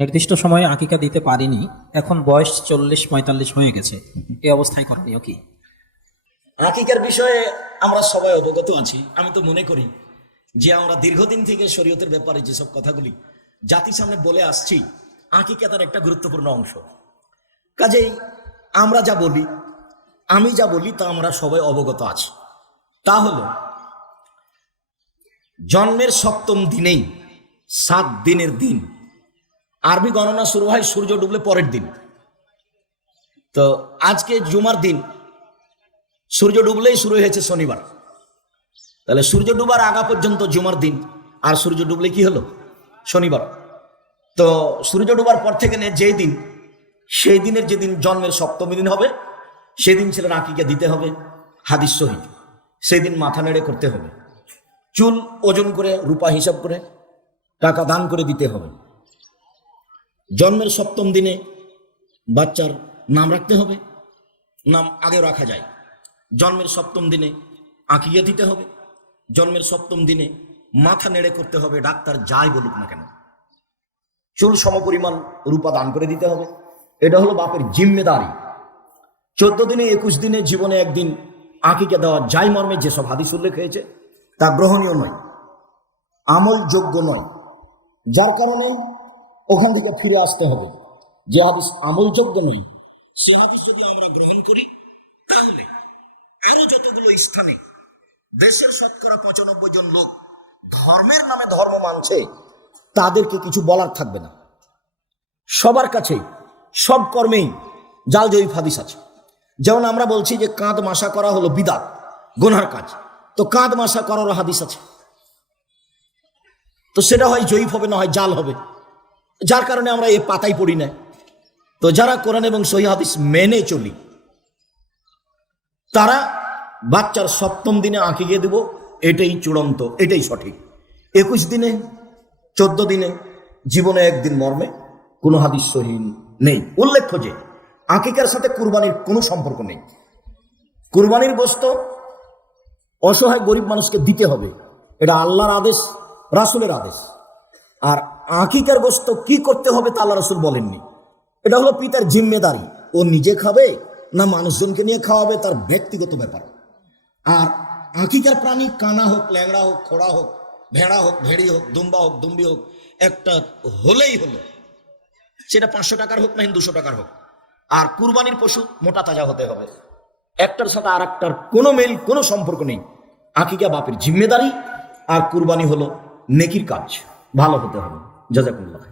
নির্দিষ্ট সময়ে আকিকা দিতে পারিনি। এখন বয়স চল্লিশ পঁয়তাল্লিশ হয়ে গেছে। এই অবস্থায় করণীয় কি? আকিকার বিষয়ে আমরা সবাই অবগত আছি। আমি তো মনে করি যে আমরা দীর্ঘদিন থেকে শরীয়তের ব্যাপারে যেসব কথাগুলি জাতির সামনে বলে আসছি, আকিকা তার একটা গুরুত্বপূর্ণ অংশ। কাজেই আমরা যা বলি, আমি যা বলি তা আমরা সবাই অবগত আছি। তা হল, জন্মের সপ্তম দিনেই সাত দিনের দিন আরবি গণনা শুরু হয়, সূর্য ডুবলে পরের দিন। তো আজকে জুমার দিন, সূর্য ডুবলেই শুরু হয়েছে শনিবার। তাহলে সূর্য ডুবার আগা পর্যন্ত জুমার দিন, আর সূর্য ডুবলে কি হলো? শনিবার। তো সূর্য ডুবার পর থেকে যেই দিন, সেই দিনের যেদিন জন্মের সপ্তমী দিন হবে, সেদিন ছেলের আঁকিকে দিতে হবে, হাদিস সহিত সেই দিন মাথা নেড়ে করতে হবে। চুল ওজন করে, রূপা হিসাব করে, টাকা দান করে দিতে হবে। জন্মের সপ্তম দিনে বাচ্চার নাম রাখতে হবে, নাম আগে রাখা যায়। জন্মের সপ্তম দিনে আঁকিয়ে দিতে হবে, জন্মের সপ্তম দিনে মাথা নেড়ে করতে হবে, ডাক্তার যাই বলুক না কেন। চুল সমপরিমাণ রূপা দান করে দিতে হবে। এটা হলো বাপের জিম্মেদারি। চোদ্দ দিনে, একুশ দিনে জীবনে একদিন আঁকিকে দেওয়া যাই মর্মে যেসব হাদিস উল্লেখ হয়েছে, তা গ্রহণীয় নয়, আমলযোগ্য নয়। যার কারণে ওখান থেকে ফিরে আসতে হবে। যে হাদিস আমলযোগ্য নয়। সে হাদিস যদি আমরা গ্রহণ করি, তাহলে আরও যতগুলো স্থানে দেশের শতকরা পঁচানব্বই জন লোক ধর্মের নামে ধর্ম মানছে, তাদেরকে কিছু বলার থাকবে না। সবার কাছে সব কর্মেই জাল জয়ীফ হাদিস আছে। যেমন আমরা বলছি যে কাঁধ মাসা করা হলো বিদাত, গোনার কাজ। তো কাঁধ মাসা করারও হাদিস আছে। তো সেটা হয় জয়ীফ হবে না হয় জাল হবে। যার কারণে আমরা এ পাতাই পড়ি না। তো যারা কোরআন এবং সহি হাদিস মেনে চলি, তারা বাচ্চার সপ্তম দিনে আঁকি গিয়ে দেব, এটাই চূড়ান্ত, এটাই সঠিক। একুশ দিনে, চোদ্দ দিনে, জীবনে একদিন মর্মে কোনো হাদিস সহি নেই। উল্লেখ্য যে, আকিকার সাথে কুরবানির কোনো সম্পর্ক নেই। কুরবানির গোস্ত অসহায় গরিব মানুষকে দিতে হবে, এটা আল্লাহর আদেশ, রাসুলের আদেশ। আর আঁকিকার গোস্ত কি করতে হবে তা আল্লাহ রাসুল বলেননি। এটা হলো পিতার জিম্মেদারি। ও নিজে খাবে না মানুষজনকে নিয়ে খাওয়াবে তার ব্যক্তিগত ব্যাপার। আর আঁকিকার প্রাণী কানা হোক, ল্যাংড়া হোক, খোড়া হোক, ভেড়া হোক, ভেড়ি হোক, দুম্বা হোক, দুম্বি হোক, একটা হলেই হলো। সেটা পাঁচশো টাকার হোক না, দুশো টাকার হোক। আর কুরবানির পশু মোটা তাজা হতে হবে। একটার সাথে আর একটার কোনো মেল, কোনো সম্পর্ক নেই। আকিকা বাপের জিম্মেদারি আর কুরবানি হলো নেকির কাজ। ভালো হতে হবে। জাজাকুল্লাহ